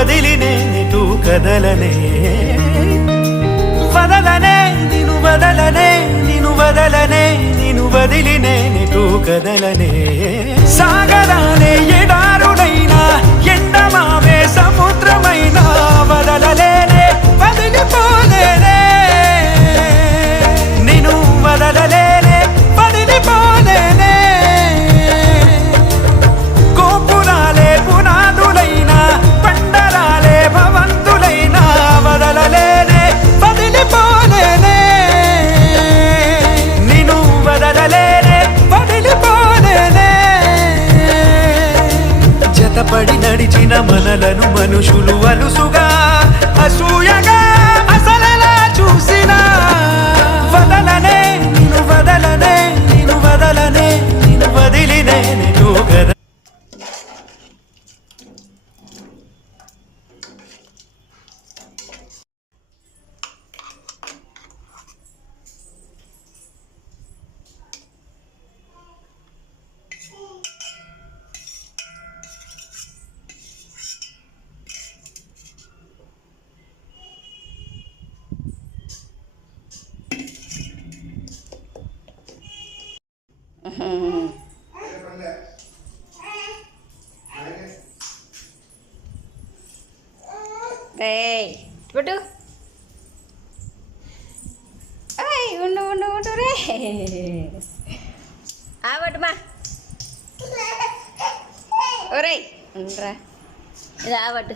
వదిలి నేనెటూ కదలనే వదలనే నిన్ను వదలనే నిన్ను వదలనే నిన్ను వదిలి నేనెటూ కదలనే సాగరాలే ఎడారుడైనా ఎండమావే సముద్రమైనా వదలలేనే వదిలిపోలేనే నిన్ను వదలలేనే వదిలిపోలేనే గోపురాలే పునాదులైనా పండరాలే భవంతులైనా వదలలేనే వదిలిపోలేనే నిన్ను వదలలేనే వదిలిపోలేనే జతపడి నడిచిన మనలను మనుషులు అలుసుగా అసూయగా అసలలా చూసినా వదలనే నిన్ను వదలనే నిన్ను వదలనే నిన్ను వదిలి నేనెటూ కదలనే. పెట్టు ఉండు ఉండు ఉండు రే ఆవట్టుమా ఒరే రా ఇది ఆవట్టు